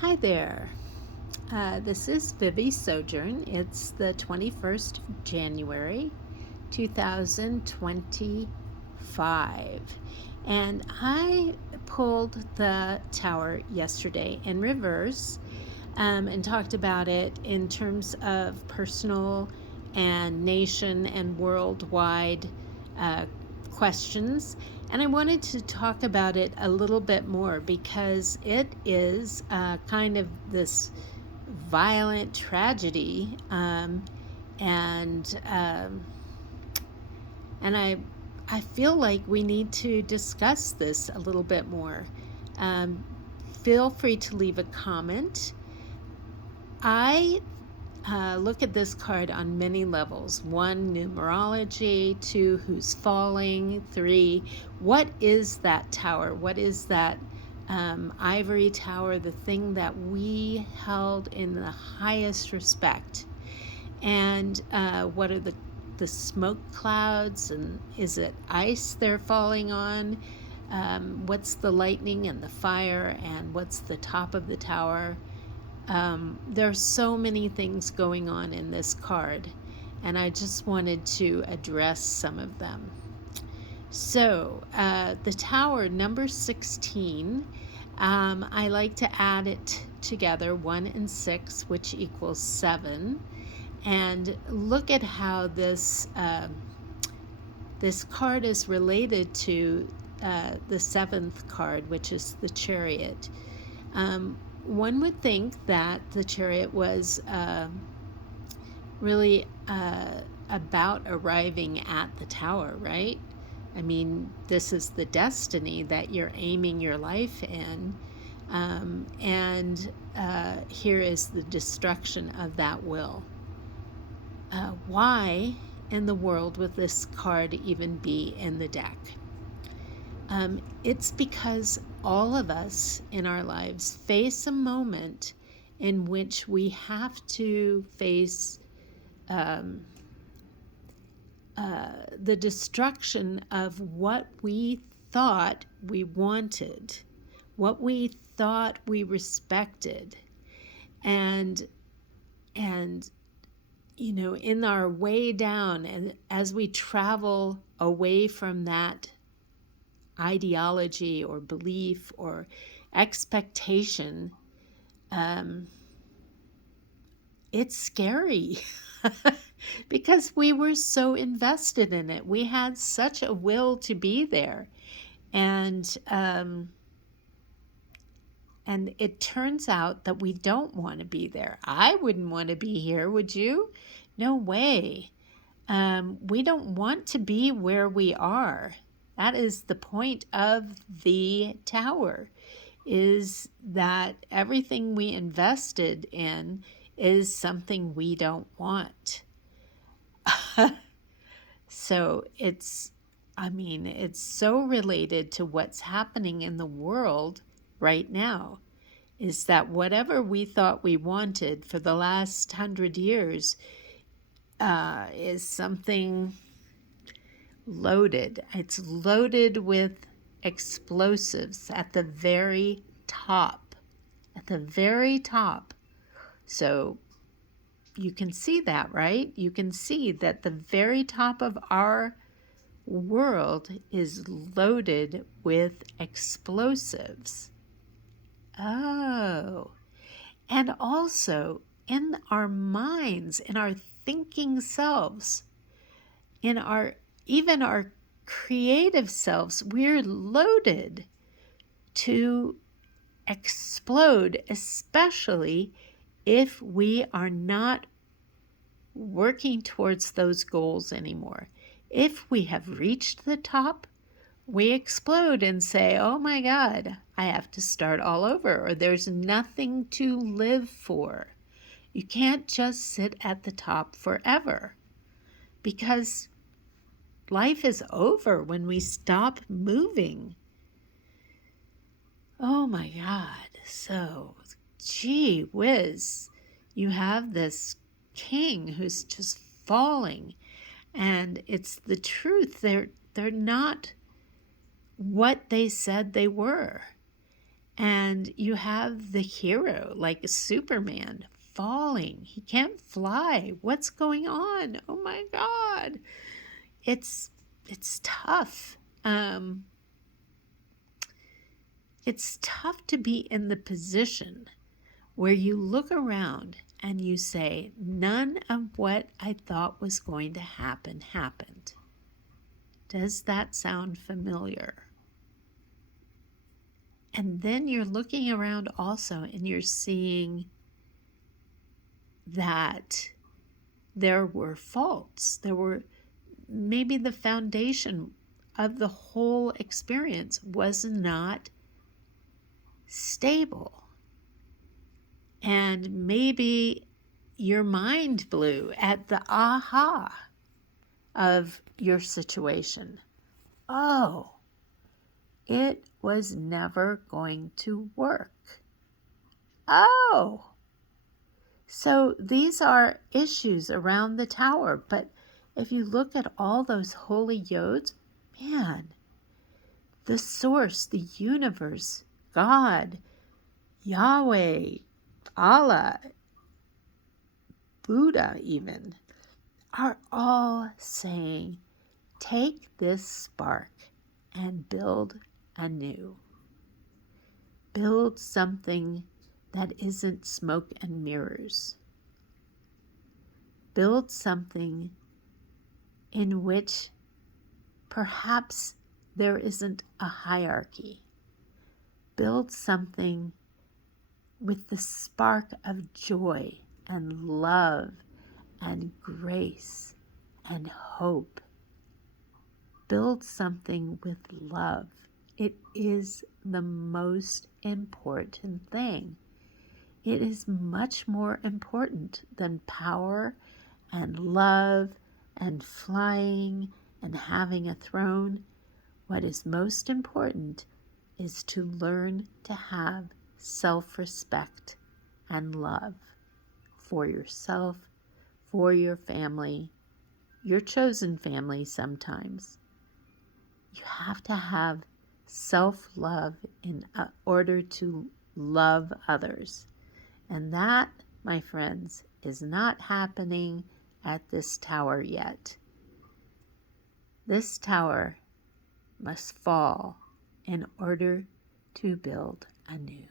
Hi there. This is Vivi Sojourn. It's the 21st of January, 2025. And I pulled the tower yesterday in reverse and talked about it in terms of personal and nation and worldwide uh, questions. And I wanted to talk about it a little bit more because it is kind of this violent tragedy, and um, and I feel like we need to discuss this a little bit more. Um, Feel free to leave a comment. I look at this card on many levels. One, numerology. Two, who's falling. Three, what is that tower? What is that ivory tower, the thing that we held in the highest respect? And what are the smoke clouds? And is it ice they're falling on? What's the lightning and the fire? And what's the top of the tower? There's so many things going on in this card, and I just wanted to address some of them. So, the tower, number 16, I like to add it together, 1 and 6, which equals 7. And look at how this card is related to the 7th card, which is the Chariot. Um, One would think that the Chariot was really about arriving at the tower, right? I mean, this is the destiny that you're aiming your life in. And here is the destruction of that will. Why in the world would this card even be in the deck? It's because all of us in our lives face a moment in which we have to face the destruction of what we thought we wanted, what we thought we respected, and and in our way down, and as we travel away from that ideology or belief or expectation, it's scary because we were so invested in it. We had such a will to be there. And it turns out that we don't want to be there. I wouldn't want to be here, would you? No way. We don't want to be where we are. That is the point of the tower, is that everything we invested in is something we don't want. So it's so related to what's happening in the world right now, is that whatever we thought we wanted for the last 100 years is something loaded. It's loaded with explosives at the very top. At the very top. So you can see that, right? You can see that the very top of our world is loaded with explosives. Oh. And also in our minds, in our thinking selves, in even our creative selves, we're loaded to explode, especially if we are not working towards those goals anymore. If we have reached the top, we explode and say, oh my God, I have to start all over, or there's nothing to live for. You can't just sit at the top forever, because life is over when we stop moving. Oh my God. So, gee whiz, you have this king who's just falling, and it's the truth. They're not what they said they were. And you have the hero, like Superman, falling. He can't fly. What's going on? Oh my God. It's tough. It's tough to be in the position where you look around and you say, none of what I thought was going to happen happened. Does that sound familiar? And then you're looking around also and you're seeing that there were faults. There were maybe the foundation of the whole experience was not stable. And maybe your mind blew at the aha of your situation. Oh, it was never going to work. Oh, so these are issues around the tower. But if you look at all those holy yods, man, the source, the universe, God, Yahweh, Allah, Buddha even, are all saying, take this spark and build anew. Build something that isn't smoke and mirrors. Build something in which perhaps there isn't a hierarchy. Build something with the spark of joy and love and grace and hope. Build something with love. It is the most important thing. It is much more important than power and love and flying and having a throne. What is most important is to learn to have self-respect and love for yourself, for your family, your chosen family sometimes. You have to have self-love in order to love others. And that, my friends, is not happening at this tower yet. This tower must fall in order to build anew.